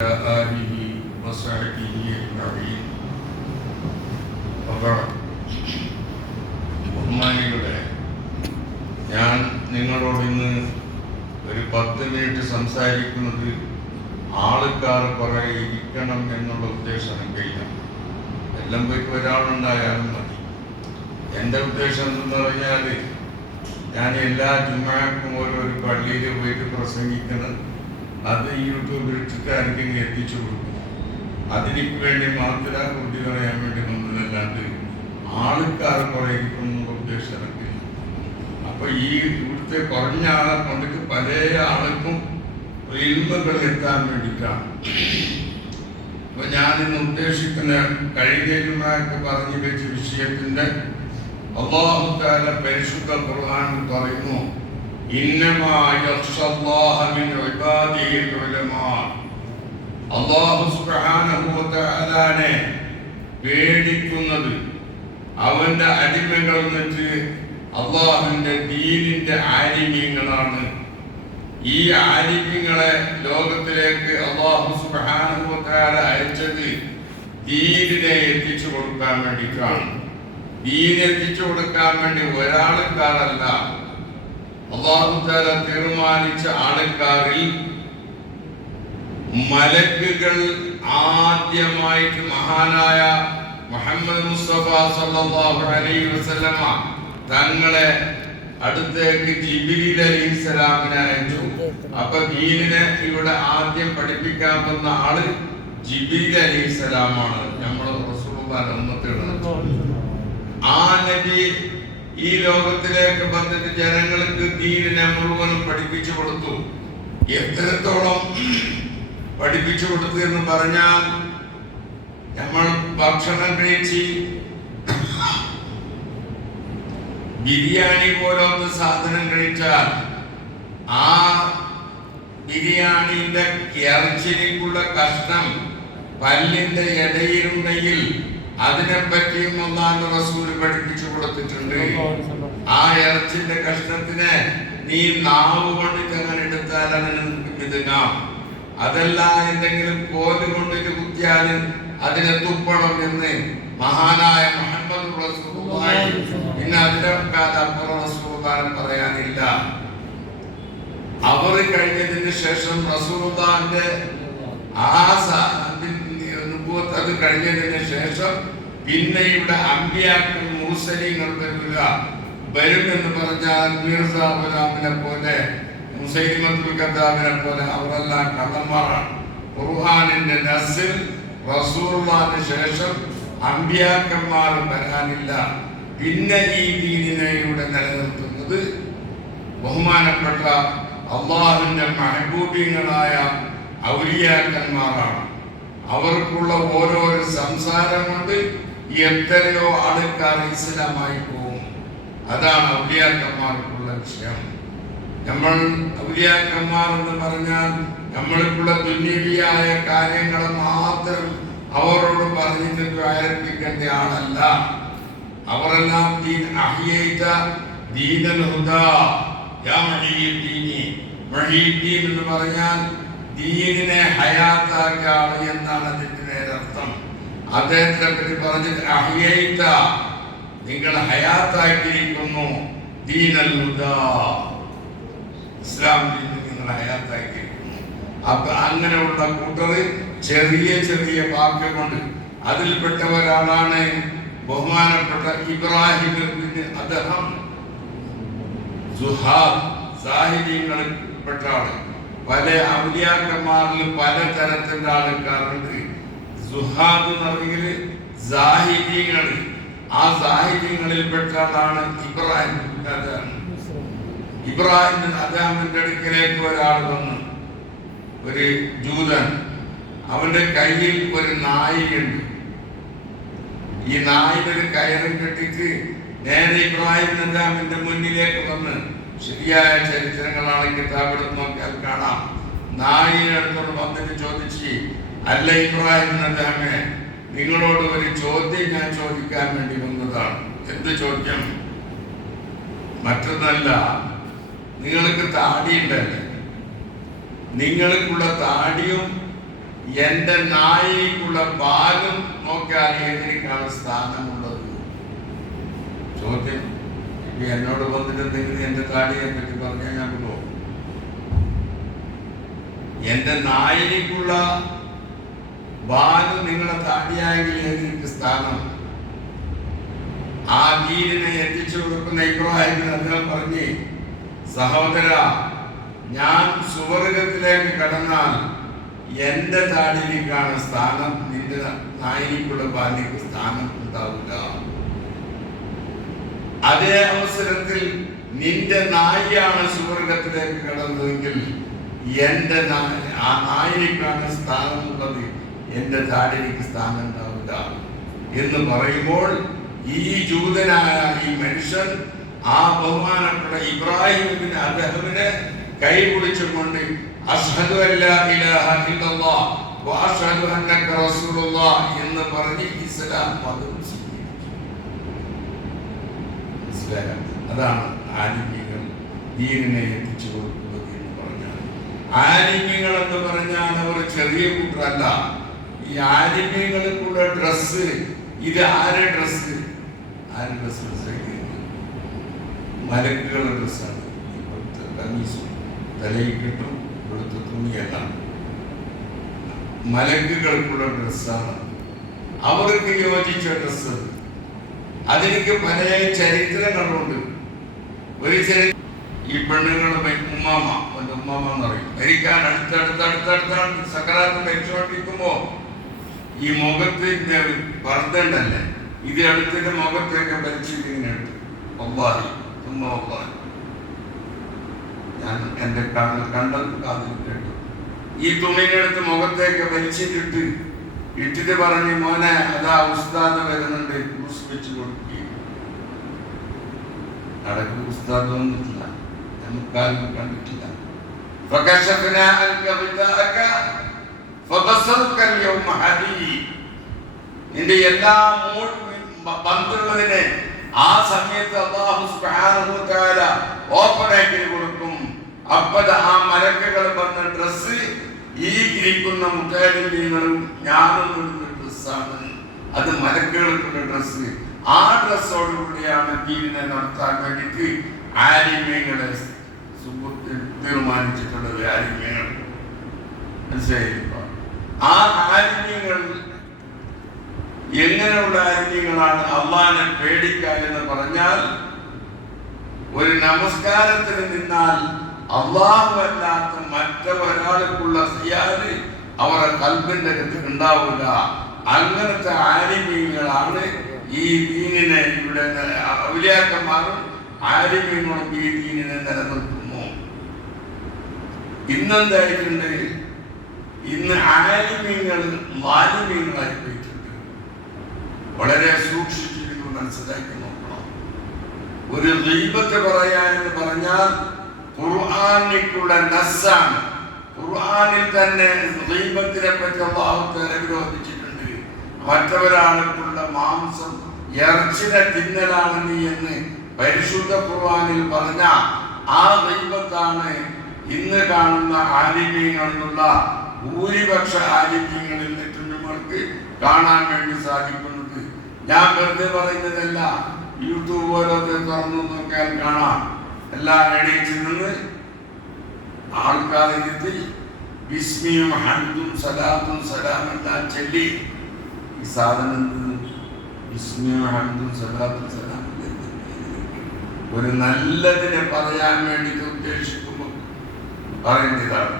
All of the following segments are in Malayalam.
آله وصحبه أجمعين. ബഹുമാനികളെ, ഞാൻ നിങ്ങളോട് ഇന്ന് ഒരു 10 മിനിറ്റ് സംസാരിക്കുന്നത് ആൾക്കാർ കുറെ ഇരിക്കണം എന്നുള്ള ഉദ്ദേശം എനിക്കില്ല. എല്ലാം പോയിട്ട് ഒരാളുണ്ടായാലും മതി. എൻ്റെ ഉദ്ദേശം എന്തെന്ന് പറഞ്ഞാൽ, ഞാൻ എല്ലാ ജുമാക്കും ഓരോ പള്ളിയിൽ പോയിട്ട് പ്രസംഗിക്കണം, അത് യൂട്യൂബിൽ ഇട്ടിട്ട് ആർക്കെങ്കിലും എത്തിച്ചു കൊടുക്കും. അതിനു വേണ്ടി മാത്രം കുട്ടി പറയാൻ വേണ്ടി വന്നതല്ലാണ്ട് ആൾക്കാർ കുറെ ഇരിക്കുന്ന ഉദ്ദേശം എനിക്കില്ല. അപ്പൊ ഈ ഇവിടുത്തെ കുറഞ്ഞ ആളെ കൊണ്ടിട്ട് പല ആൾക്കും ഇൽമുകൾ എത്താൻ വേണ്ടിയിട്ടാണ്. അപ്പൊ ഞാനിന്ന് ഉദ്ദേശിക്കുന്ന കഴിഞ്ഞ ജുമാക്ക് പറഞ്ഞു വെച്ച വിഷയത്തിന്റെ അല്ലാഹു തആല പരിശുദ്ധ ഖുർആനിൽ പറയുന്നു, ഇന്നമാ യഖ്ശല്ലാഹ മിൻ ഇബാദിഹിൽ ഉലമാ. അല്ലാഹു സുബ്ഹാനഹു വ തആലനെ പേടിക്കുന്നത് അവന്റെ അടിമകൾ എന്നിട്ട് അള്ളാഹുവിന്റെ ദീനിന്റെ ആലിമീങ്ങളാണ്. ഈ ആലിമീങ്ങളെ ലോകത്തിലേക്ക് അല്ലാഹു സുബ്ഹാനഹു വ തആല അയച്ചത് ദീനിനെ എത്തിച്ചു കൊടുക്കാൻ വേണ്ടിയിട്ടാണ്. ദീൻ എത്തിച്ചു കൊടുക്കാൻ വേണ്ടി ഒരാൾക്കാരല്ല, അല്ലാഹു തആല തീരുമാനിച്ച ആൾക്കാരിൽ മലക്കുകൾ ആദ്യമായിട്ട് മഹാനായ മുഹമ്മദ് മുസ്തഫ സല്ലല്ലാഹു അലൈഹി വസല്ലമ തങ്ങളെ അടുത്തേക്ക് ജിബ്രീൽ അലൈഹിസ്സലാമിനെ അയച്ചു. അപ്പൊ ദീനിനെ ഇവിടെ ആദ്യം പഠിപ്പിക്കാൻ വന്ന ആള് ജിബ്രീൽ അലൈഹിസ്സലാമാണ്. നമ്മൾ റസൂലുള്ളാഹിന്റെ ഉമ്മത്തിലാണ്. ആ നബി ഈ ലോകത്തിലേക്ക് വന്നിട്ട് ജനങ്ങൾക്ക് ദീനിനെ മുഴുവനും പഠിപ്പിച്ചു കൊടുത്തു. എത്രത്തോളം പഠിപ്പിച്ചു കൊടുത്തു എന്ന് പറഞ്ഞാൽ, നമ്മൾ ഭക്ഷണം കഴിച്ച് ബിരിയാണി പോലൊന്ന് സാധനം കഴിച്ചാൽ ആ ബിരിയാണിന്റെ ഇറച്ചിക്കുള്ള കഷ്ണം പല്ലിന്റെ ഇടയിലുണ്ടെങ്കിൽ അതിനെപ്പറ്റിയും അല്ലാഹുവിന്റെ റസൂൽ പഠിപ്പിച്ചു കൊടുത്തിട്ടുണ്ട്. ആ ഇറച്ചിന്റെ കഷ്ണത്തിനെ നീ നാവ് കൊണ്ട് അങ്ങനെ എടുത്താൽ അതിന് മിതുങ്ങാം. അതല്ല, എന്തെങ്കിലും കോല് കൊണ്ടിട്ട് കുത്തിയാൽ അതിനെ തുപ്പണം എന്ന് മഹാനായ മുഹമ്മദ് റസൂലുള്ളാഹി. പിന്നെ അതിനൊക്കെ അപ്പുറം റസൂലുള്ളാഹി പറയാനില്ല. അവർ കഴിഞ്ഞതിന് ശേഷം റസൂലുള്ളാഹിന്റെ അത് കഴിഞ്ഞതിന് ശേഷം പിന്നെ ഇവിടെ അമ്പിയാക്കൾ മുർസലീങ്ങൾ വരുമെന്ന് പറഞ്ഞാൽ മിർസാ ഗുലാമിനെ പോലെ മുസൈലിമത്തുൽ കദ്ദാബിനെ പോലെ അവരെല്ലാം കള്ളന്മാരാണ്. ഖുർആനിന്റെ നസ്ൽ റസൂലുള്ളാഹിന് ശേഷം അമ്പിയാക്കന്മാർ വരാനില്ല. പിന്നെ ഈ ദീനിനെ ഇവിടെ നിലനിർത്തുന്നത് ബഹുമാനപ്പെട്ട അല്ലാഹുവിന്റെ മഹബൂബീങ്ങളായ ഔലിയാക്കന്മാരാണ്. അവർക്കുള്ള ഓരോരോ സംസാരം കൊണ്ട് എത്രയോ ആൾക്കാർ ഇസ്ലാമായി പോകും. അതാണ് ഔലിയാക്കന്മാർക്കുള്ള വിഷയം. നമ്മൾ ഔലിയാക്കന്മാർ എന്ന് പറഞ്ഞാൽ നമ്മൾക്കുള്ള ദുന്യവിയായ കാര്യങ്ങൾ മാത്രം അവരോട് പറഞ്ഞിട്ട് ആരംഭിക്കേണ്ട ആളല്ല. അവരെല്ലാം ദീൻ അഹ്യൈത ദീനൽ ഹുദാ യാ മുഹീദ്ദീനി. മുഹീദ്ദീൻ എന്ന് പറഞ്ഞാൽ ദീനിനെ ഹയാത്താക്കിയ ആള് എന്നാണ് അതിന്റെ നേരർത്ഥം. അദ്ദേഹത്തെ പറ്റി പറഞ്ഞിട്ട് അഹ്യൈത, നിങ്ങൾ ഹയാത്താക്കിയിരിക്കുന്നു ദീനൽ ഹുദാ, ഇസ്ലാം ദീൻ നിങ്ങൾ ഹയാത്താക്കിയിരിക്കുന്നു. അപ്പൊ അങ്ങനെയുള്ള കൂട്ടര് ചെറിയ ചെറിയ വാക്ക് കൊണ്ട് അതിൽപ്പെട്ടവരാണ് ബഹുമാനപ്പെട്ട ഇബ്രാഹിം ഇബ്നു അദ്ഹം സുഹാബ് സാഹിബികളിൽ പെട്ട ആള്. പല ഔലിയാക്കന്മാരിൽ പല തരത്തിലുള്ള ആൾക്കാരുണ്ട്. സുഹാബ് എന്ന് പറഞ്ഞെങ്കിൽ സാഹിബികൾ, ആ സാഹിബികളിൽ പെട്ട ആളാണ് ഇബ്രാഹിം ഇബ്നു അദ്ഹം. ഇബ്രാഹിം അദ്ഹമിന്റെ അടുക്കലേക്ക് ഒരാൾ വന്നു, ഒരു ജൂതൻ. അവന്റെ കയ്യിൽ ഒരു നായിയുണ്ട്. ഈ നായിനൊരു കയറും കെട്ടിട്ട് നേരെ ഇബ്രാഹിം അദ്ഹമിന്റെ മുന്നിലേക്ക് വന്ന്, ശരിയായ ചരിത്രങ്ങളാണ് കിതാബിൽ നോക്കിയാൽ കാണാം, നായിനെ അടുത്തോട് വന്നിട്ട് ചോദിച്ച്, അല്ല ഇബ്രാഹിം അദ്ഹമേ, നിങ്ങളോട് ഒരു ചോദ്യം ഞാൻ ചോദിക്കാൻ വേണ്ടി വന്നതാണ്. എന്ത് ചോദ്യം? മറ്റൊന്നല്ല, നിങ്ങൾക്ക് താടിയുണ്ടല്ലേ, നിങ്ങൾക്കുള്ള താടിയും എന്റെ നായിക്കുള്ള പാലും നോക്കിയാൽ ഏതിനേക്കാണ് സ്ഥാനമുള്ളത്? ചോദ്യം. എന്നോട് വന്നിട്ടുണ്ടെങ്കിൽ എന്റെ താടിയെ പറ്റി പറഞ്ഞാൽ ഞാൻ പോകും. എന്റെ നായിക്കുള്ള ബാല് നിങ്ങളെ താടിയായെങ്കിൽ ഏതിനേക്ക് സ്ഥാനം? ആ ദീനിനെ എത്തിച്ചു കൊടുക്കുന്ന ഇബ്രാഹിം അദ്ദേഹം പറഞ്ഞ്, സഹോദര, ഞാൻ സുവർഗത്തിലേക്ക് കടന്നാൽ എന്റെ താടിയിലേക്കാണ് സ്ഥാനം, നിന്റെ നായിക്കുള്ള ബാലിക്ക് സ്ഥാനം ഉണ്ടാവില്ല. അതേ അവസരത്തിൽ നിന്റെ നായിയാണ് സുവർഗത്തിലേക്ക് കടന്നതെങ്കിൽ എന്റെ ആ നായിക്കാണ് സ്ഥാനമുള്ളത്, എന്റെ താടിക്ക് സ്ഥാനം ഉണ്ടാവില്ല എന്ന് പറയുമ്പോൾ ഈ ജൂതനായ ഈ മനുഷ്യൻ ആ ബഹുമാനപ്പെട്ട ഇബ്രാഹിം അദ്ദേഹത്തിനെ കൈപിടിച്ചുകൊണ്ട് അഷ്ഹദു അല്ലാ ഇലാഹ ഇല്ലല്ലാഹ് വ അഷ്ഹദു അന്നക റസൂലുള്ളാഹ് എന്ന് പറഞ്ഞ് ഇസ്ലാം മതം സ്വീകരിച്ചു. അതാണ് ആലിമീങ്ങൾ ദീനിനെ എത്തിച്ചു കൊടുക്കുന്നത് എന്ന് പറഞ്ഞാൽ. ആലിമീങ്ങൾ എന്ന് പറഞ്ഞാൽ അവർ ചെറിയ കൂട്ടരല്ല. ഈ ആലിമീങ്ങൾക്കുള്ള ഡ്രസ്സ്, ഇത് ആരെ ഡ്രസ്സ്? ആര് ഡ്രസ്സ്? മലക്കുകളുടെ ഡ്രസ്സാണ്. ഇവിടുത്തെ കമ്മീസും തലയിൽ കിട്ടും, ഇവിടുത്തെ തുണിയെല്ലാം മലക്കുകൾക്കുള്ള ഡ്രസ്സാണ്. അവർക്ക് യോജിച്ച ഡ്രസ്സ്. അതിലേക്ക് പല ചരിത്രങ്ങളുണ്ട്. ഒരു ഈ പെണ്ണുങ്ങളുടെ ഉമ്മാമ എന്ന് പറയും, മരിക്കാൻ അടുത്തടുത്തടുത്താണ് സക്കറാത്ത് മരിച്ചുകൊണ്ടിരിക്കുമ്പോ ഈ മുഖത്തിന്റെ പർദ്ദണ്ടല്ലേ, ഇത് അടുത്തിന്റെ മുഖത്തേക്ക് വലിച്ചിങ്ങനെ എടുത്തു. ഞാൻ എന്റെ കണ്ടത് കാതിൽ കേട്ടു. ഈ തുണിനെടുത്ത് മുഖത്തേക്ക് വലിച്ചിട്ടിട്ട് ഇട്ടിട്ട് പറഞ്ഞ്, മോനെ അതാ ഉസ്താദ് വരുന്നുണ്ട്, വെച്ച് കൊടുക്കുക. അടക്ക് ഉസ്താദ് വന്നിട്ടില്ല, നമുക്കാരും കണ്ടിട്ടില്ല. നിന്റെ എല്ലാ ബന്ധുള്ളതിനെ ആ സമയത്ത് അല്ലാഹു സുബ്ഹാനഹു വ തആല ഓപ്പൺ ആക്കി കൊടുക്കും. അപ്പോൾ ആ മലക്കുകൾ വന്ന ഡ്രസ്സ് ഈ ഇരിക്കുന്ന മുഖാലിങ്ങളും ഞാനും ഡ്രസ്സാണ്. അത് മലക്കുകൾക്കുള്ള ഡ്രസ്സ്. ആ ഡ്രസ്സോടുകൂടിയാണ് ദീനിനെ നടത്താൻ വേണ്ടിയിട്ട് ആലിമീങ്ങളെ തീരുമാനിച്ചിട്ടുള്ളത്. ആലിമീങ്ങൾ മനസ്സിലായിപ്പോ. ആ ആലിമീങ്ങൾ എങ്ങനെയുള്ള ആലിമീങ്ങളാണ്? അള്ളാനെ പേടിക്കുക എന്ന് പറഞ്ഞാൽ ഒരു നമസ്കാരത്തിന് നിന്നാൽ അള്ളാഹു അല്ലാത്ത മറ്റൊരാൾക്കുള്ള സിയാല് അവരുടെ കൽബിന്റെ അടുത്ത് ഉണ്ടാവില്ല. അങ്ങനത്തെ ആലിമീങ്ങളാണ് ഈ ദീനിനെ ഇവിടെ ഔലിയാക്കന്മാരും ആലിമീങ്ങളും ഈ ദീനിനെ നിലനിർത്തുന്നു. ഇന്നെന്തായിട്ടുണ്ട്? ഇന്ന് ആലിമീങ്ങൾ മാലിമീങ്ങളായി പോയിട്ടുണ്ട്. വളരെ സൂക്ഷിച്ചിട്ട് മനസ്സിലാക്കി നോക്കണം. ഒരു ഗീബത്ത് പറയാനെന്ന് പറഞ്ഞാൽ ഖുർആനിലുള്ള നസ്സാണ്. ഖുർആനിൽ തന്നെ ഗീബത്തിനെ പറ്റി അല്ലാഹു തആല വിരോധിച്ചിട്ടുണ്ട്. മറ്റൊരാൾക്കുള്ള മാംസം ഇറച്ചിനെ തിന്നലാണ് നീ എന്ന് പരിശുദ്ധ ഖുർആനിൽ പറഞ്ഞ ആ ഗീബത്താണ് ഇന്ന് കാണുന്ന ആലിമീങ്ങളുള്ള ഭൂരിപക്ഷ ആലിമീങ്ങളിൽ നമ്മൾക്ക് കാണാൻ വേണ്ടി സാധിക്കുന്നത്. ഞാൻ വെറുതെ പറയുന്നതല്ല, യൂട്യൂബ് ഓരോരുത്തർ തുറന്നു നോക്കിയാൽ കാണാം. എല്ലാം എണീറ്റ് നിന്ന് ആൾക്കാരെത്തി ബിസ്മിയും ഹംദും സലാത്തും സലാമെല്ലാം ചൊല്ലി ഈ സാധനം ബിസ്മിയും ഹംദും സലാത്തും സലാം ഒരു നല്ലതിനെ പറയാൻ വേണ്ടി ഉദ്ദേശിക്കുമ്പോൾ പറയേണ്ടതാണ്.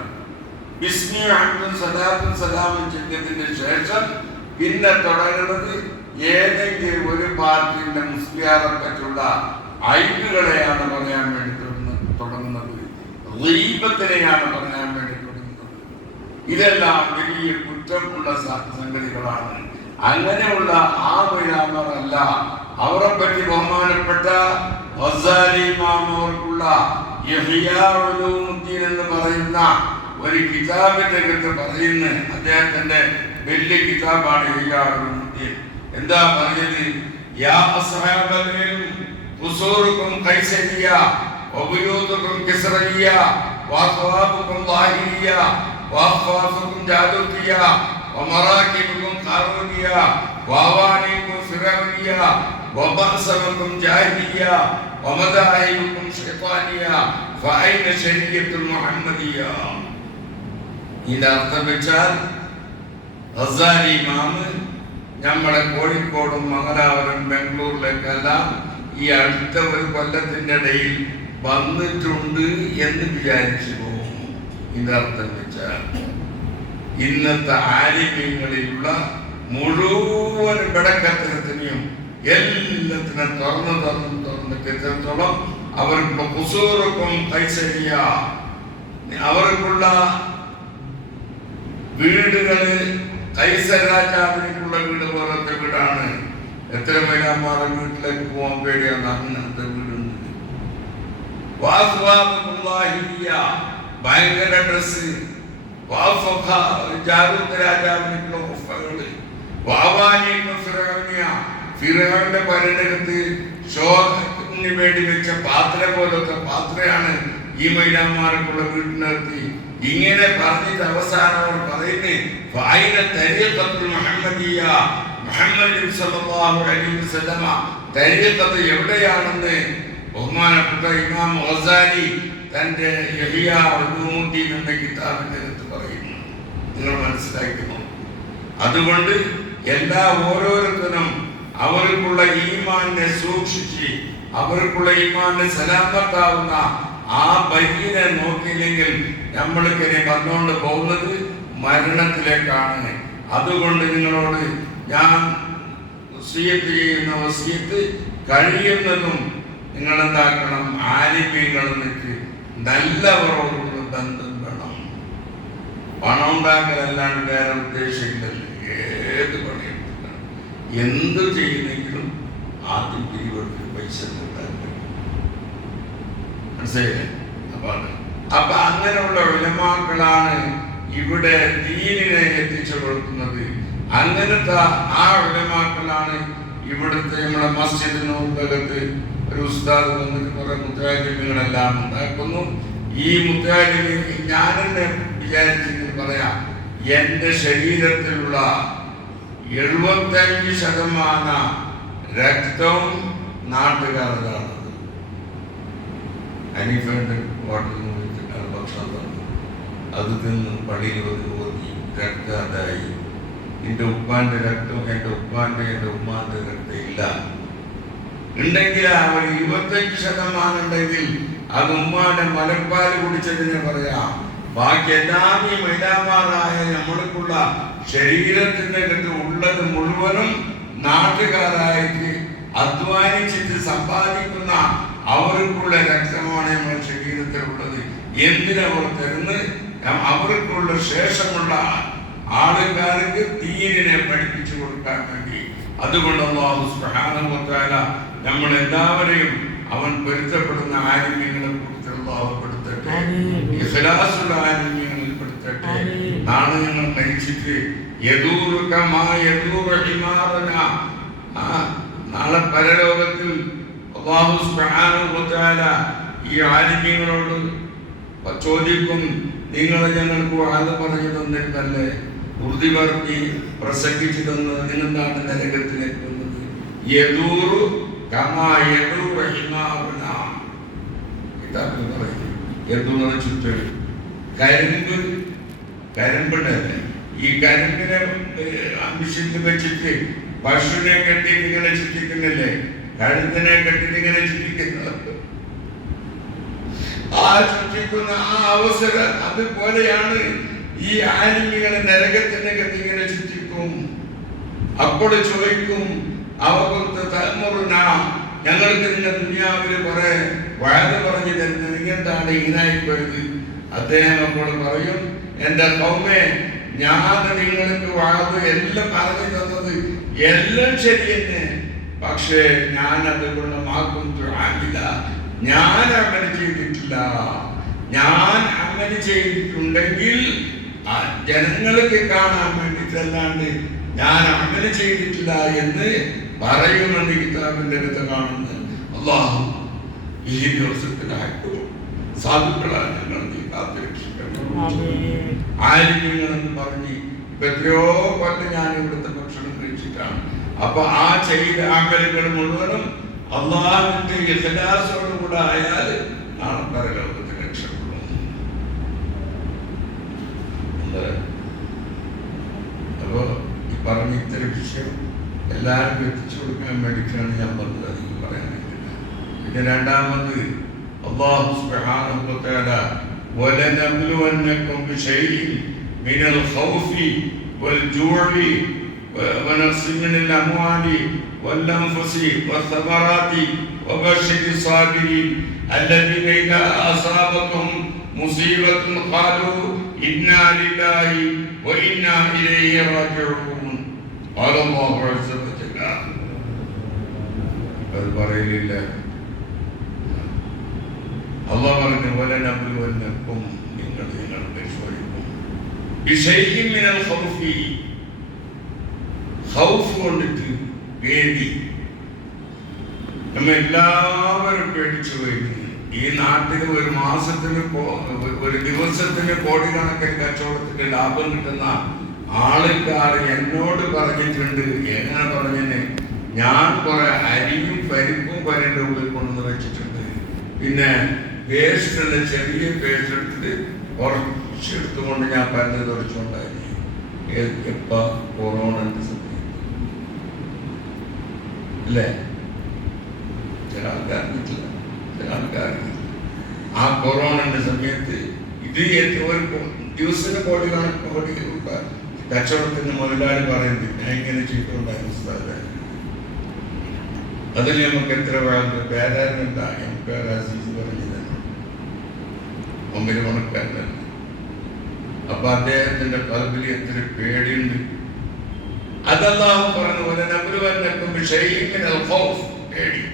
ബിസ്മിയും ഹംദും സലാത്തും സലാമും ചൊല്ലിയതിന് ശേഷം പിന്നെ തുടങ്ങുന്നത് ഏതെങ്കിലും ഒരു പാർട്ടിയുടെ മുസ്ലിയാറെ പറ്റിയുള്ള ഐബുകളെയാണ് പറയാൻ വേണ്ടി തുടങ്ങുന്നത്. ഗീബത്തിനെയാണ് പറയാൻ വേണ്ടി തുടങ്ങുന്നത്. ഇതെല്ലാം വലിയ കുറ്റമുള്ള സംഗതികളാണ്. അങ്ങനെയുള്ള ആ വിരാമറല്ല. അവരെ പറ്റി ബഹുമാനപ്പെട്ട ഗസാലി ഇമാം അവർക്കുള്ള ഇഹ്യാ ഉലൂമുദ്ദീൻ എന്ന് പറയുന്ന ഒരു കിതാബിന്റെ അകത്ത് പറയുന്ന അദ്ദേഹത്തിന്റെ വലിയ കിതാബാണ് ഇഹ്യാ ഉലൂമുദ്ദീൻ. എന്താ പറഞ്ഞത്? യാ അസ്ഹാബൽ ഇൽം ഖുസൂറുകും ഖൈസരിയ വബുയൂതുകും കിസ്റിയ വഅത്വാബുകും ളാഹിരിയ വഅഖ്ഫാഫുകും ജാദൂതിയ വമറാകിബുകും ഖാറൂനിയ വഅവാനികും ഫിറൗനിയ വബഅസകും ജാഹിലിയ വമദായികും ശൈത്താനിയ ഫഅൈന ശരീഅത്തുൽ മുഹമ്മദിയ. ഇതിന്റെ അർത്ഥം വെച്ചാൽ ഗസാലി ഇമാമ് നമ്മുടെ കോഴിക്കോടും മംഗലാപുരം ബാംഗ്ലൂരിലേക്കെല്ലാം ഈ അടുത്ത ഒരു കൊല്ലത്തിന്റെ ഇടയിൽ വന്നിട്ടുണ്ട് എന്ന് വിചാരിച്ചു പോകും. ഇതിനർത്ഥം വെച്ചാൽ ഇന്നത്തെ ആലിമ്യങ്ങളിലുള്ള മുഴുവൻ ബടക്കത്തരത്തിനെയും എല്ലാത്തിനും തുറന്നിട്ട് എത്രത്തോളം അവർക്കുള്ള ഖുസൂറുക്കും കൈസരിയ, അവർക്കുള്ള വീടുകള് കൈസർ രാജാവിനുള്ള വീട് പോലത്തെ വീടാണ്. എത്ര മൈലാമാരുടെ വീട്ടിലേക്ക് പോകാൻ പേടിയാണ്, അങ്ങനത്തെ വീടുണ്ട്. ഭയങ്കര ഡ്രസ്, രാജാവിനുള്ള ഫിറൗന്റെ പരടകത്ത് ഷോന് വേണ്ടി വെച്ച പാത്ര പോലത്തെ പാത്രയാണ് ഈ മൈലാമാർക്കുള്ള വീട്ടിനകത്ത്. ഇങ്ങനെ പറഞ്ഞിട്ട് അവസാനം അവർ പറയുന്നത് മുഹമ്മദ് സല്ലല്ലാഹു അലൈഹി വസല്ലമ തരീഖത്ത് എവിടെയാണെന്ന് ബഹുമാനപ്പെട്ട ഇമാം ഗസാലി തന്റെ യഹിയാ ഉലൂമുദ്ദീൻ എന്ന കിതാബിന്റെ അകത്ത് പറയുന്നു. നിങ്ങൾ മനസ്സിലാക്കുന്നു. അതുകൊണ്ട് എല്ലാ ഓരോരുത്തരും അവർക്കുള്ള ഈമാനെ സൂക്ഷിച്ച് അവർക്കുള്ള ഈമാനെ സലാമത്താവുന്ന ആ ബയ്യനെ നോക്കിയില്ലെങ്കിൽ നമ്മൾക്കിനെ വന്നുകൊണ്ട് പോകുന്നത് മരണത്തിലേക്കാണ്. അതുകൊണ്ട് നിങ്ങളോട് ഞാൻ വസിയത്ത് ചെയ്യുന്ന വസിയത്ത് കഴിയുന്നതും നിങ്ങൾ എന്താക്കണം, ആലിമ്യങ്ങൾക്ക് നല്ലവരോടുള്ള ബന്ധം വേണം. പണം ഉണ്ടാക്കലല്ലാണ്ട് വേറെ ഉദ്ദേശമില്ലല്ലോ. ഏത് പണിയെടുക്കണം, എന്ത് ചെയ്യുന്നെങ്കിലും ആദ്യം പിരിവെടുത്ത് പൈസ ഉണ്ടാക്കണം. മനസ്സിലായില്ലേ? അപ്പൊ അങ്ങനെയുള്ള ഉലമാക്കളാണ് ഇവിടെ ദീനിനെ എത്തിച്ചു കൊടുക്കുന്നത്. അങ്ങനത്തെ ആ ഉലമാക്കളാണ് ഇവിടുത്തെ നമ്മുടെ മസ്ജിദിനകത്ത് ഒരു ഉസ്താദ് വന്നിട്ട് കുറെ മുത്താലിമികളെല്ലാം ഉണ്ടാക്കുന്നു. ഈ മുത്താലിമി ഞാൻ തന്നെ വിചാരിച്ചെങ്കിൽ പറയാം, എന്റെ ശരീരത്തിലുള്ള 75% രക്തവും നാട്ടുകാരതാണ്. അനീഫയുടെ ഹോട്ടലിൽ നിന്ന് വെച്ചിട്ടാണ് ഭക്ഷണം തന്നത്. അത് തിന്ന് പള്ളിയിൽ ഓതി രക്തം അതായി. എൻ്റെ ഉപ്പാന്റെ രക്തം എൻ്റെ ഉമ്മാന്റെ രക്തം ഇല്ല. ഉണ്ടെങ്കിൽ അവർ 25% ഉണ്ടെങ്കിൽ അത് ഉമ്മാന്റെ മലപ്പാല് കുടിച്ചതിനെ പറയാം. ബാക്കി എല്ലാം ഈ മൈലാമാറായ നമ്മൾക്കുള്ള ശരീരത്തിന്റെ അകത്ത് ഉള്ളത് മുഴുവനും നാട്ടുകാരായിട്ട് അധ്വാനിച്ചിട്ട് സമ്പാദിക്കുന്ന അവർക്കുള്ള രക്തമാണ് നമ്മുടെ ശരീരത്തിലുള്ളത്. എന്തിനവർ തരുന്ന് അവർക്കുള്ള ശേഷമുള്ള ആളുകാർക്ക് ദീനിനെ പഠിപ്പിച്ചു കൊടുക്കാൻ വേണ്ടി. അതുകൊണ്ട് അല്ലാഹു സുബ്ഹാനഹു വ തആല നമ്മളെല്ലാവരെയും അവൻ പൊരുത്തപ്പെടുന്ന ആലിമ്യങ്ങളെ കുറിച്ച് അല്ലാഹു പെടുത്തട്ടെ, ഇഖ്ലാസുള്ള ആലിമ്യങ്ങളിൽ പെടുത്തട്ടെ. നാളെ ഞങ്ങൾ മരിച്ചിട്ട് നാളെ പരലോകത്തിൽ അല്ലാഹു സുബ്ഹാനഹു വ തആല ഈ ആലിമ്യങ്ങളോട് ചോദിക്കും, നിങ്ങളെ ഞങ്ങൾക്ക് വാദം പറഞ്ഞു തന്നിട്ടല്ലേ, ഉറുദി പറഞ്ഞ് പ്രസംഗിച്ചു തന്നത്, നിങ്ങളെന്താണ് നരകത്തിലേക്ക് വന്നത്? ചുറ്റൽ കരിമ്പുണ്ടല്ലേ, ഈ കരിമ്പിനെ അംശിച്ച് വെച്ചിട്ട് പശുവിനെ കെട്ടിയിട്ട് ഇങ്ങനെ ചുറ്റിക്കുന്നില്ലേ, കഴുത്തിനെ കെട്ടിട്ട് ഇങ്ങനെ ചുറ്റിക്കുന്നത്. ആ ചുറ്റിക്കുന്ന ആ അവസരം അതുപോലെയാണ് ഈ ആലിമ്യങ്ങളെ നരകത്തിനകത്ത് ഇങ്ങനെ ചുറ്റിക്കും. അപ്പോൾ ചോദിക്കും, അവർക്ക് തലമുറ ഞങ്ങൾക്ക് നിന്റെ ദുനിയാവില് കുറെ വഴത് പറഞ്ഞു തരുന്നത്, നിങ്ങെന്താണ് ഇങ്ങനായിപ്പോയത്? അദ്ദേഹം അപ്പോൾ പറയും, എന്റെ കൗമേ, ഞാൻ നിങ്ങൾക്ക് വഴത് എല്ലാം പറഞ്ഞു തന്നത് എല്ലാം ശരി തന്നെ, പക്ഷേ ഞാൻ അതുകൊണ്ട് മാക്കും ആകില്ല. ഞാൻ അമൽ ചെയ്തിട്ടില്ല. ഞാൻ അമൽ ചെയ്തിട്ടുണ്ടെങ്കിൽ ജനങ്ങൾക്ക് കാണാൻ വേണ്ടിട്ടല്ലാണ്ട് ഞാൻ അമൽ ചെയ്തിട്ടില്ല എന്ന് പറയുമെന്ന് കിതാബിന്റെ അടുത്ത് കാണുന്നത്. അല്ലാഹു ഈ ദിവസത്തിലായിട്ടും സാധുക്കളാണ് ഞങ്ങൾ നീ കാത്തിരക്ഷിക്കണം. ആയിരിക്കുമെന്ന് പറഞ്ഞ് ഇപ്പൊ എത്രയോ കൊല്ലം ഞാൻ ഇവിടുത്തെ ഭക്ഷണം കഴിച്ചിട്ടാണ്. അപ്പൊ ആ ചെയ്ത അമലുകൾ മുഴുവനും അള്ളാഹുവിന്റെ ഇഖ്ലാസോടുകൂടെ ആയാൽ നാളെ പരലോകത്ത് രക്ഷപ്പെടും. അപ്പോ ഈ പറഞ്ഞ ഇത്തരം വിഷയം എല്ലാവരും എത്തിച്ചു കൊടുക്കാൻ വേണ്ടിയിട്ടാണ് ഞാൻ പറഞ്ഞത്. അതിന് പറയാനായിട്ടില്ല. പിന്നെ രണ്ടാമത് അല്ലാഹു സുബ്ഹാനഹു വ തആല വലനബ്ലുവന്നകും ബിശൈഇൻ മിനൽ ഖൗഫി വൽ ജൂഇ വനഖ്സിൻ മിനൽ അംവാലി വൽ അൻഫുസി വസ്സമറാത്തി വബശ്ശിരി സ്സാബിരീൻ الذين إذا أصابتهم مصيبة قالوا إنا لله وإنا إليه راجعون قال الله عز وجل البريل الله പറഞ്ഞു വലനബ്ലുവന്നകും നിങ്ങൾ പരിശോധിക്കും ബിശൈഇൻ മിനൽ ഖൗഫി ഖൗഫ് കൊണ്ടിട്ട് പേടി. നമ്മളെല്ലാവരും പേടിച്ചു പോയിരുന്നു. ഈ നാട്ടിൽ ഒരു മാസത്തിന് ഒരു ദിവസത്തിന് കോടിക്കണക്കിന് കച്ചവടത്തിന് ലാഭം കിട്ടുന്ന ആൾക്കാർ എന്നോട് പറഞ്ഞിട്ടുണ്ട്. എങ്ങനെ പറഞ്ഞെന്ന്, ഞാൻ കുറെ അരിയും പരിപ്പും പരന്റെ ഉള്ളിൽ കൊണ്ടുവന്ന് വെച്ചിട്ടുണ്ട്. പിന്നെ പേസ്റ്റ്, ചെറിയ പേസ്റ്റ് എടുത്തിട്ട് കുറച്ചെടുത്തുകൊണ്ട് ഞാൻ പരന്ന് തുടച്ചുകൊണ്ടായിരുന്നു. എപ്പ കൊറോണന്റെ സമയത്ത് അല്ലേ? ചില ആൾക്കാരില്ല, ചില ആൾക്കാരില്ല. ആ കൊറോണന്റെ സമയത്ത് ഇത് ഒരു ദിവസത്തിന് കോടി കച്ചവടത്തിന് മുതലാളി പറയുന്നത് ഞാൻ ഇങ്ങനെ ചെയ്തുകൊണ്ടായിരുന്നു ഉസ്താദ്. അതിൽ നമുക്ക് എത്ര പേരായിരുന്നില്ല. നമുക്ക് അസീസ് പറഞ്ഞു തന്നെ ഒന്നിന് മണക്കാരല്ല. അപ്പൊ അദ്ദേഹത്തിന്റെ കൽബിൽ എത്ര പേടിയുണ്ട്. അതല്ലാഹു പറഞ്ഞു വലനബ്ലുവന്നകും ബിശൈഇൻ മിനൽ ഖൗഫ് പേടി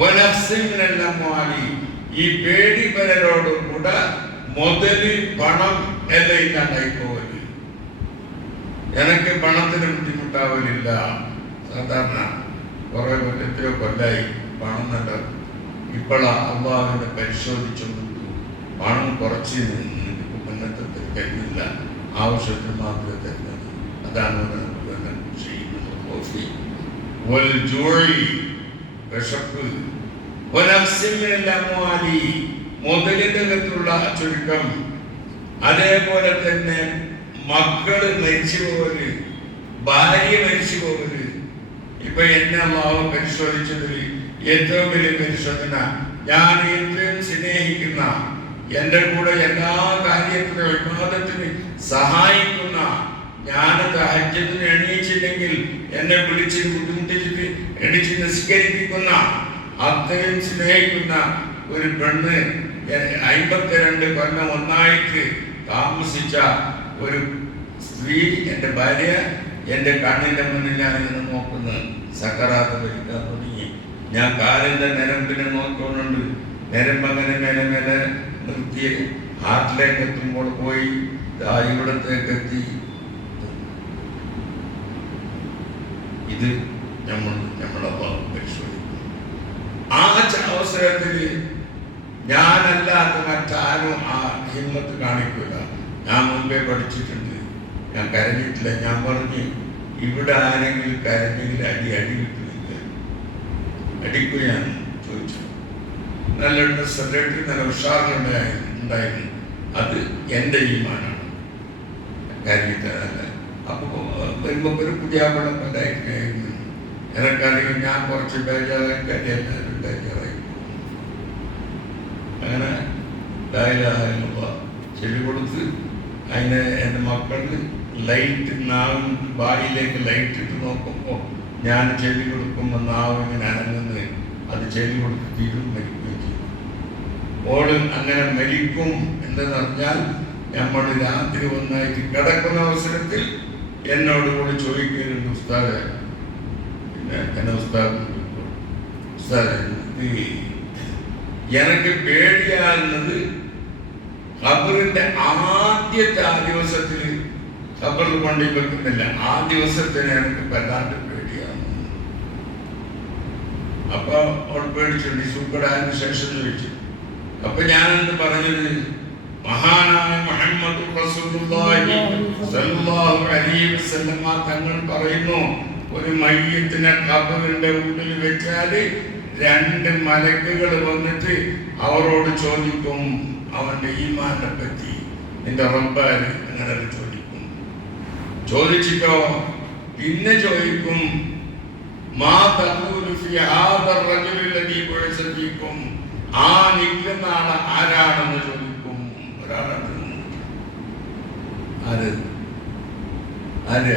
വനഖ്സിൻ മിനൽ അംവാലി ഈ പേടി പരരോട് കൂടെ മുതല് പണം എല്ലാം ഇല്ലാണ്ടായി പോവല്. എനിക്ക് പണത്തിന് ബുദ്ധിമുട്ടാവലില്ല. സാധാരണ കുറെ എത്രയോ കൊല്ലായി പണം നല്ല ഇപ്പോഴാ അള്ളാഹുവിനെ പരിശോധിച്ചു പണം കുറച്ച് മുന്നത്തെ തരുന്നില്ല, ആവശ്യത്തിന് മാത്രമേ തരുന്നത്. അതാണ് വിശപ്പ് മുതലിന്റെ അകത്തുള്ള ചുരുക്കം. അതേപോലെ തന്നെ മക്കള് മരിച്ചു പോകല്, ഭാര്യ മരിച്ചു പോകല്. ഇപ്പൊ എന്നെ അള്ളാഹു പരിശോധിച്ചതിൽ ഏറ്റവും വലിയ പരിശോധന, ഞാൻ ഏറ്റവും സ്നേഹിക്കുന്ന, എന്റെ കൂടെ എല്ലാ കാര്യത്തിനും വിവാദത്തിന് സഹായിക്കുന്ന, ഞാൻ തഹജ്ജുദിന് എണീച്ചില്ലെങ്കിൽ എന്നെ വിളിച്ച് ബുദ്ധിമുട്ടിച്ചിട്ട് എണീച്ച് നിസ്കരിപ്പിക്കുന്ന, അത്രയും സ്നേഹിക്കുന്ന ഒരു പെണ്ണ് 52 കൊല്ലം ഒന്നായിട്ട് താമസിച്ച ഒരു സ്ത്രീ, എൻ്റെ ഭാര്യ, എൻ്റെ കണ്ണിൻ്റെ മുന്നിൽ ഞാൻ ഇങ്ങനെ നോക്കുന്നു. സക്കറാത്ത് ഭരിക്കാൻ തുടങ്ങി. ഞാൻ കാലിൻ്റെ നരമ്പിനെ നോക്കിക്കൊണ്ടുണ്ട്. നരമ്പങ്ങനെ മേലെ മേലെ നിർത്തി ഹാർട്ടിലേക്ക് എത്തുമ്പോൾ പോയി ഇവിടത്തേക്ക് എത്തി. ഇത് നമ്മളെ പരിശോധിക്കും. ആ അവസരത്തിൽ ഞാനല്ലാത്ത മറ്റാരും ആ ഹിമ്മത്ത് കാണിക്കില്ല. ഞാൻ മുമ്പേ പഠിച്ചിട്ടുണ്ട്, ഞാൻ കരഞ്ഞിട്ടില്ല. ഞാൻ പറഞ്ഞു, ഇവിടെ ആരെങ്കിലും കരഞ്ഞെങ്കിൽ അടി കിട്ടുന്നില്ല, അടിക്കും. ഞാൻ ചോദിച്ചു, നല്ല സെക്രട്ടറി നല്ല ഉഷാറുണ്ടായിരുന്നു. അത് എൻ്റെ ഈമാനാണ്, കരഞ്ഞിട്ടല്ല. അപ്പോൾ വരുമ്പോൾ ഒരു പുതിയ ഉണ്ടായിരുന്നു. എനക്കറിയും ഞാൻ കുറച്ച് ബേജാറായി എല്ലാവരും ബേജാറായി. അങ്ങനെ ചെല്ലി കൊടുത്ത് അതിനെ എൻ്റെ മക്കളിൽ ലൈറ്റ് ബായിലേക്ക് ലൈറ്റ് ഇട്ട് നോക്കുമ്പോൾ ഞാൻ ചെല്ലി കൊടുക്കുമ്പോൾ നാവ് ഇങ്ങനെ അനങ്ങുന്നത്, അത് ചെല്ലി കൊടുത്ത് തീരും മരിക്കുകയും ചെയ്യും. ഓള് അങ്ങനെ മരിക്കും എന്തെന്ന് പറഞ്ഞാൽ നമ്മൾ രാത്രി ഒന്നായിട്ട് കിടക്കുന്ന അവസരത്തിൽ എന്നോട് കൂടി ചോദിക്കുന്നുണ്ട്, ഉസ്താദ്, പിന്നെ എന്നെ ഉസ്താദ് എനിക്ക് പേടിയാകുന്നത് ഖബറിന്റെ ആദ്യത്തെ ആ ദിവസത്തിൽ ഖബറിൽ കൊണ്ടു വെക്കുന്നില്ല. ആ ദിവസത്തിന് എനിക്ക് വല്ലാണ്ട് പേടിയാണ്. അപ്പൊ അവൾ പേടിച്ചിട്ടുണ്ട്. സൂക്കടായതിനു ശേഷം ചോദിച്ചു. അപ്പൊ ഞാനെന്ത് പറഞ്ഞത്, മഹാനായ മുഹമ്മദ് റസൂലുള്ളാഹി സ്വല്ലല്ലാഹു അലൈഹി വസല്ലം തങ്ങൾ പറയുന്നു, ഒരു മയ്യത്തിനെ ഖബറിന്റെ ഉള്ളിൽ വെച്ചാൽ രണ്ട് മലക്കുകൾ വന്നിട്ട് അവരോട് ചോദിക്കും അവന്റെ ഈമാനെ പറ്റി. നിന്റെ റബ്ബാര് അങ്ങനെ ചോദിക്കും. ചോദിച്ചിട്ടോ പിന്നെ ചോദിക്കും മാ തഖൂലു ഫീ ഹാദാ റജുലി ലദീ ബുഇസ ഫീകും, ആ നിൽക്കുന്ന ആൾ ആരാണെന്ന് ചോദിക്കും. ഒരാളാണ് ആര് ആര്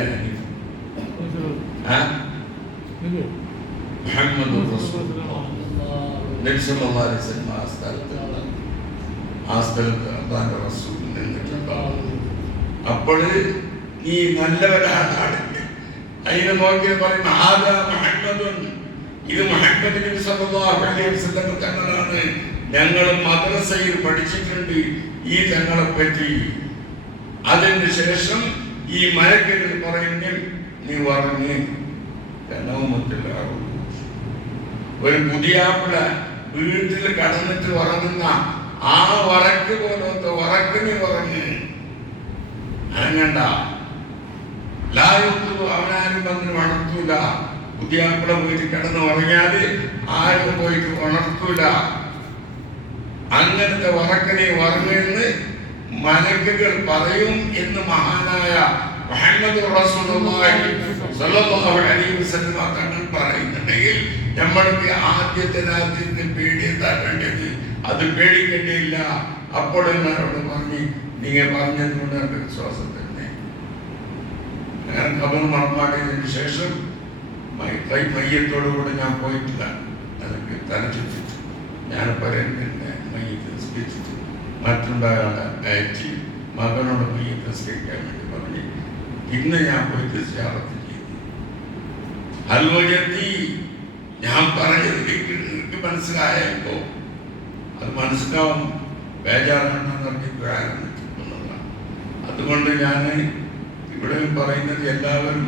മുഹമ്മദ് റസൂലുള്ളാഹി നബി സല്ലല്ലാഹു അലൈഹി വസല്ലം ആ സ്ഥലത്ത് അല്ലാഹുവിന്റെ റസൂൽ നിന്നിട്ടുണ്ടാവും. അപ്പോൾ നീ നല്ലവരാണെങ്കിൽ അതിനെ നോക്കി പറയും ആദാ മുഹമ്മദുൻ, ഇത് മുഹമ്മദ് നബി സല്ലല്ലാഹു അലൈഹി വസല്ലം തങ്ങളാണ്, ഞങ്ങൾ മദ്രസയിൽ പഠിച്ചിട്ടുണ്ട് ഈ തങ്ങളെ പറ്റി. അതിന് ശേഷം ഈ മലക്കുകൾ പറയുന്നു നീ ഉറങ്ങി. ഒരു പുതിയാപ്പിള വീട്ടിൽ കടന്നിട്ട് ഉറങ്ങുന്ന ആ ഉറക്ക് പോലത്തെ ഉറക്ക് നീ ഉറങ്ങ്. അനങ്ങണ്ട. അവനാരും വന്ന് ഉണർത്തൂല. പുതിയാപ്പിള പോയിട്ട് കിടന്ന് ഉറങ്ങിയാല് ആരും പോയിട്ട് ഉണർത്തൂല. അങ്ങനത്തെ ഉറക്കനെ ഉറങ്ങുമെന്ന് മലക്കുകൾ പറയും എന്ന് മഹാനായ മുഹമ്മദ് റസൂലുള്ളാഹി സ്വല്ലല്ലാഹു അലൈഹി വസല്ലം തങ്ങൾ പറയുന്നുണ്ടെങ്കിൽ നമ്മൾക്ക് ആദ്യത്തെ രാത്രിയിൽ പേടി എന്താ വേണ്ടത്? അത് പേടിക്കേണ്ടിയില്ല. അപ്പോൾ എന്നോട് പറഞ്ഞ് നിങ്ങൾ പറഞ്ഞതുകൊണ്ട് എൻ്റെ വിശ്വാസം തന്നെ. ഞാൻ ഖബർ മറമാടിയതിന് ശേഷം മയ്യത്തോടുകൂടെ ഞാൻ പോയിട്ടില്ല. അതൊക്കെ തലചുറ്റിട്ട് ഞാൻ പറയുന്നതിൻ്റെ മയ്യത്ത് നിസ്കരിച്ചിട്ട് മറ്റുണ്ടായാളെ അയച്ച് മകനോട് മയ്യത്ത് നിസ്കരിക്കാൻ വേണ്ടി പറഞ്ഞ് ഇന്ന് ഞാൻ പോയിട്ട് സിയാറത്ത് ചെയ്തു. അൽവജത്തി ഞാൻ പറഞ്ഞത് നിങ്ങൾക്ക് മനസ്സിലായപ്പോ അത് മനസ്സിലാവും. ബേജാറാണെന്ന് പറഞ്ഞിട്ടുള്ളതാണ്. അതുകൊണ്ട് ഞാൻ ഇവിടെ പറയുന്നത് എല്ലാവരും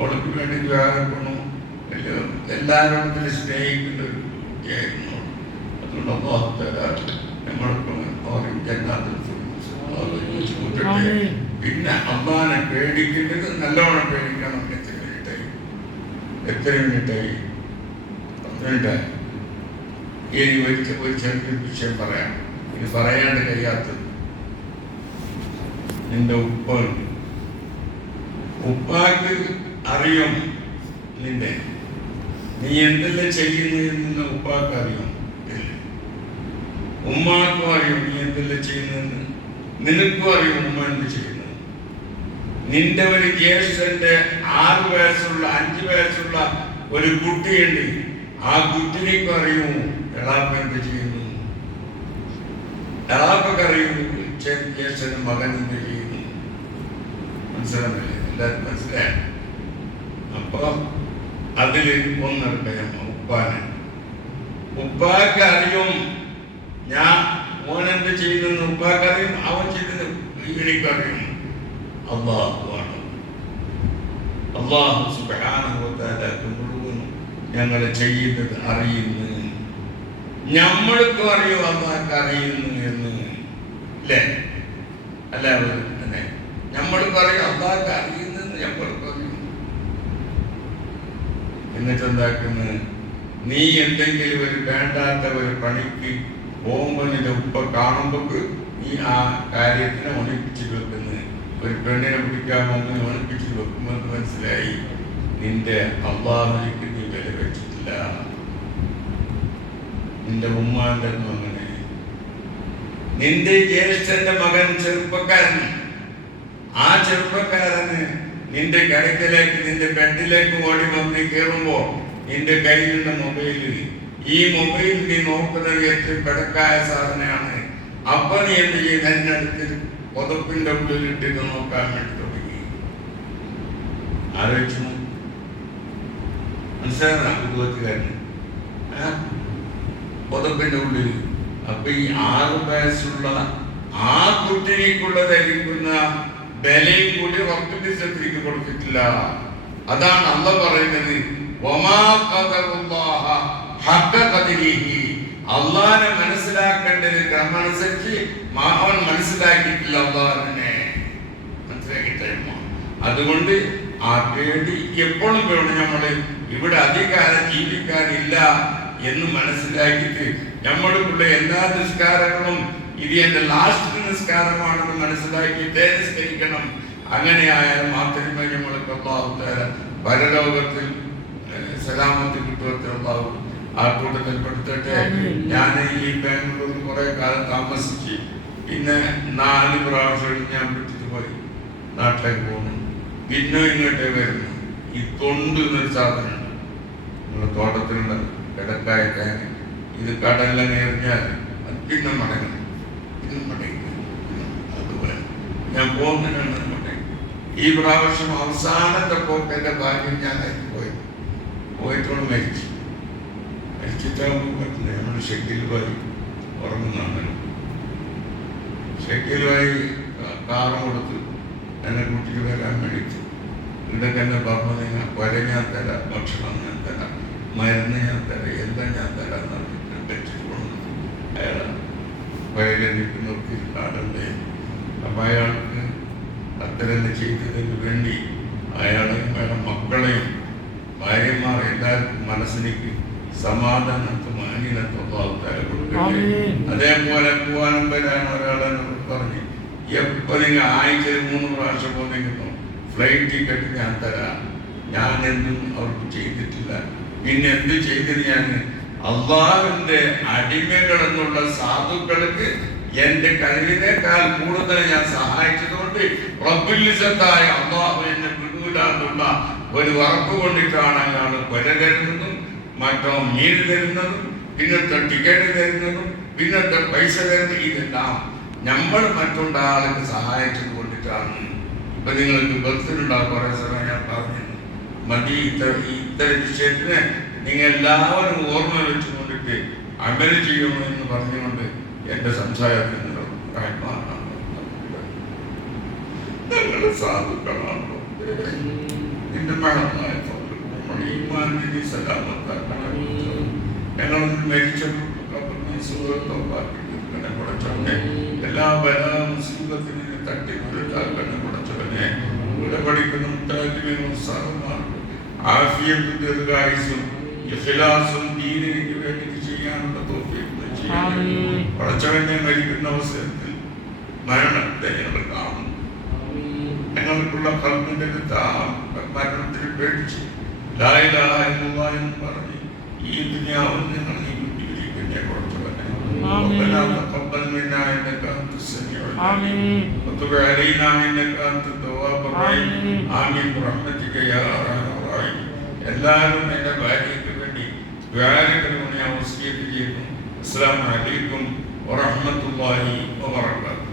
ഓൾക്ക് വേണ്ടി ദ്വാരപ്പെടണം. എല്ലാവരോടും സ്നേഹിക്കുന്ന ഒരു കുട്ടിയായിരുന്നു. അതുകൊണ്ട് നമ്മൾക്ക് പിന്നെ അള്ളാനെ പേടിക്കേണ്ടത് നല്ലോണം പേടിക്കണം. എത്ര മിനിറ്റായി? 10 മിനിറ്റായി. ഇനി ഒരു ചെറിയ വിഷയം പറയാം. ഇനി പറയാണ്ട് കഴിയാത്തത് നിന്റെ ഉപ്പുണ്ട്. ഉപ്പാക്ക് അറിയും നിന്നെ നീ എന്തെല്ലാം ചെയ്യുന്നു എന്ന് ഉപ്പാക്ക് അറിയും. ഉമ്മാക്കും അറിയും നീ എന്തെല്ലാം ചെയ്യുന്നതെന്ന്. നിനക്കും അറിയും ഉമ്മ എന്ത് ചെയ്യുന്നു. നിന്റെ ഒരു ജ്യേഷ്ഠന്റെ 6 വയസ്സുള്ള 5 വയസ്സുള്ള ഒരു കുട്ടിയുണ്ട്. ആ കുട്ടിനിക്കും അറിയും എളാപ്പ എന്ത് ചെയ്യുന്നു. എളാപ്പക്ക് അറിയും ജ്യേഷ്ഠന്റെ മകൻ എന്ത് ചെയ്യുന്നു. മനസ്സിലാവില്ലേ? എല്ലാവർക്കും മനസ്സിലായി. അപ്പൊ അതില് ഒന്നെടുക്കാം ഉപ്പാനെ. ഉപ്പാക്ക് അറിയും ഞാൻ മോനെന്ത് ചെയ്യുന്നെന്ന് ഉപ്പാക്ക് അറിയും. അവൻ ചെയ്തെന്ന് എനിക്കറിയും. അള്ളാഹുവാണ്. അള്ളാഹു സുബ്ഹാനഹു വ തആല മുഴുവൻ ഞങ്ങൾ ചെയ്യുന്നത് അറിയുന്നു. നമ്മൾക്കും അറിയും അള്ളാഹ്ക്ക് അറിയുന്നു എന്ന്. അല്ലേ? അല്ല അല്ലേ? നമ്മൾക്ക് അറിയും അള്ളാഹ്ക്ക് അറിയുന്നെന്ന് നമ്മൾക്ക് അറിയും. എന്നിട്ട് എന്താക്കുന്നത്? നീ എന്തെങ്കിലും ഒരു വേണ്ടാത്ത ഒരു പണിക്ക് പോകുമ്പോൾ നിന്റെ ഉപ്പ കാണുമ്പോൾ നീ ആ കാര്യത്തിനെ ഒളിപ്പിച്ച് വെക്കുന്നത്. ഒരു പെണ്ണിനെ പിടിക്കാൻ പോകുമ്പോൾ ഒളിപ്പിച്ച് വെക്കുമ്പോൾ മനസ്സിലായി നിന്റെ അള്ളാഹുവിലേക്ക് നീ വില വെച്ചിട്ടില്ല. നിന്റെ ഉമ്മാന്റെ അങ്ങനെ. നിന്റെ ജ്യേഷ്ഠന്റെ മകൻ ചെറുപ്പക്കാരൻ. ആ ചെറുപ്പക്കാരന് നിന്റെ കിടക്കിലേക്ക് നിന്റെ ബെഡിലേക്ക് ഓടി വന്ന് കയറുമ്പോ നിന്റെ കയ്യിലുള്ള മൊബൈല്, ഈ മൊബൈൽ നീ നോക്കുന്നത് ഏറ്റവും കിടക്കായ സാധനമാണ്. അപ്പൊ നീ എന്ത് ചെയ്ത് അതിനടുത്ത് പുതപ്പിന്റെ ഉള്ളിലിട്ടിട്ട് നോക്കാൻ വേണ്ടി തുടങ്ങി. ആലോചിച്ചു മനസ്സിലാകുന്ന കുടുംബത്തുകാരൻ പുതപ്പിന്റെ ഉള്ളിൽ. അപ്പൊ ഈ 6 വയസ്സുള്ള ആ കുട്ടിക്കുള്ള ധരിക്കുന്ന ബലയും കൂടി റബ്ബിന്റെ സ്ഥലത്തേക്ക് കൊടുത്തിട്ടില്ല. അതാണ് അള്ളാഹ് പറയുന്നത് അള്ളാഹിനെ മനസ്സിലാക്കേണ്ടത് ക്രമമനുസരിച്ച് അവൻ മനസ്സിലാക്കിയിട്ടില്ല, അള്ളാഹിനെ മനസ്സിലാക്കിയിട്ടില്ല. അതുകൊണ്ട് ആ പേടി എപ്പോഴും വേണം. നമ്മള് ഇവിടെ അധികാരം ജീവിക്കാനില്ല എന്ന് മനസ്സിലാക്കിയിട്ട് നമ്മൾക്കുള്ള എല്ലാ നിസ്കാരങ്ങളും ഇത് എന്റെ ലാസ്റ്റ് നിസ്കാരമാണെന്ന് മനസ്സിലാക്കിയിട്ടേ നിസ്കരിക്കണം. അങ്ങനെയായാൽ മാത്രമേ നമ്മൾക്ക് അല്ലാഹു തആല പരലോകത്തിൽ സലാമത്ത് കിട്ടുവത്തുള്ളൂ. ആ കൂട്ടത്തിൽ പെടുത്തട്ടെ. ഞാൻ ഈ ബാംഗ്ലൂരിൽ കുറെ കാലം താമസിച്ച് പിന്നെ 4 പ്രാവശ്യം ഞാൻ വിട്ടിട്ട് പോയി നാട്ടിലേക്ക് പോകുന്നു. പിന്നെ ഇങ്ങോട്ടേ വരുന്നു. ഈ തൊണ്ട് എന്നൊരു സാധനമുണ്ട്, നമ്മുടെ തോട്ടത്തിലുള്ള കിടക്കായ തേങ്ങ. ഇത് കടലിൽ എറിഞ്ഞാൽ അത് പിന്നെ മടങ്ങും, പിന്നെ മടങ്ങും. അതുപോലെ ഞാൻ പോകുന്നതിനാണ് മടങ്ങി. ഈ പ്രാവശ്യം അവസാനത്തെ പോക്ക് എൻ്റെ ഭാഗ്യം ഞാനായിട്ട് പോയിട്ടോട് മരിച്ചിട്ടാകുമ്പോൾ പറ്റില്ല. നമ്മൾ ഷെക്കിൽ പോയി ഉറങ്ങുന്നുണ്ട്. ഷെക്കിൽ പോയി കാറും കൊടുത്ത് എന്നെ കൂട്ടിക്ക് വരാൻ വേണ്ടിയിട്ട് ഇതൊക്കെ എന്നെ പറഞ്ഞു, നിങ്ങൾ വര ഞാൻ തരാം, ഭക്ഷണം ഞാൻ തരാം, മരുന്ന് ഞാൻ തരാം, എല്ലാം ഞാൻ തരാം എന്ന് പറഞ്ഞിട്ട് വെച്ചിട്ട് കൊണ്ടു. അയാൾ വയലിരിക്കുന്നവർക്ക് നാടല്ലേ. അപ്പം അയാൾക്ക് അത്തരം ചെയ്തതിന് വേണ്ടി അയാളെയും അയാളുടെ മക്കളെയും ഭാര്യമാർ എല്ലാവർക്കും മനസ്സിലേക്ക് സമാധാനത്തും മാന്യനത്തും കൊടുക്കട്ടെ. അതേപോലെ പോവാനും വരാൻ ഒരാളെന്നോട് പറഞ്ഞ് എപ്പോൾ നിങ്ങൾ ആഴ്ചയിൽ 3 പ്രാവശ്യം പോകുന്നെങ്കിലും ഫ്ലൈറ്റ് ടിക്കറ്റ് ഞാൻ തരാം. ഞാൻ എന്തും അവർക്ക് ചെയ്തിട്ടില്ല. പിന്നെ എന്ത് ചെയ്തിട്ട് ഞാൻ അള്ളാഹുവിന്റെ അടിമകൾ എന്നുള്ള സാധുക്കൾക്ക് എന്റെ കഴിവിനേക്കാൾ കൂടുതൽ ഞാൻ സഹായിച്ചതുകൊണ്ട് റബ്ബുൽ-ഇസ്സത്തായ അള്ളാഹു എന്നെ വിടൂലാന്നുള്ള ഒരു ഉറപ്പ് കൊണ്ടിട്ടാണ് അയാൾ കൊല തരുന്നതും മറ്റോ മീൻ തരുന്നതും പിന്നത്തെ ടിക്കറ്റ് തരുന്നതും പിന്നത്തെ പൈസ തരുന്നത്. ഇതെല്ലാം നമ്മൾ മറ്റൊരാൾക്ക് സഹായിച്ചത് കൊണ്ടിട്ടാണ്. ഇപ്പൊ നിങ്ങൾക്ക് ബസ്സിലുണ്ടാവും കുറെ സമയം ഞാൻ പറഞ്ഞു മതി. ഇത്തരം വിഷയത്തിന് നിങ്ങൾ എല്ലാവരും ഓർമ്മ വെച്ചുകൊണ്ടിട്ട് അമല് ചെയ്യുന്നു എന്ന് പറഞ്ഞുകൊണ്ട് എന്റെ സംസാരത്തിൽ ഞങ്ങൾ സാധുക്കളാണല്ലോ. നിന്റെ മഹത്തായ ഈമാനിനെ സലാമത്താക്കണം. ഞങ്ങളൊന്നും മരിച്ചവരുടെ എല്ലാ ബലാ മുസീബത്തിനെ തട്ടി മുഴുത്താക്കണം കുടച്ചവനെ. ഇവിടെ പഠിക്കുന്ന മുട്ടാറ്റിനും സാധുമാർക്കും ആഫിയത്തും ദീർഘായുസ്സും ഇഖ്ലാസും ദീനിന് വേണ്ടി ചെയ്യാനുള്ള തൗഫീഖ് ചെയ്യണം. കുടച്ചവനെ മരിക്കുന്ന അവസരത്തിൽ മരണത്തെ ഞങ്ങൾ കാണും. ഞങ്ങൾക്കുള്ള കൽബിന്റെ മരണത്തിന് പേടിച്ച് ലാ ഇലാഹ ഇല്ലല്ലാഹ് എന്ന് പറഞ്ഞ് ഈ ദുനിയാവിൽ ഞങ്ങൾ വിട്ടിരിക്കുന്ന കുടച്ചവനെ ربنا تقبل منا انك انت السميع العليم وتب علينا انك انت التواب الرحيم آمين برحمتك يا ارحم الراحمين. എല്ലാവരും എൻ്റെ ഭാര്യയ്ക്ക് വേണ്ടി ദ്വാരകരമായി ഞാൻ വസിയത്ത് ചെയ്യുന്നു. അസ്സലാമു അലൈക്കും വറഹ്മത്തുള്ളാഹി വബറകാതുഹു.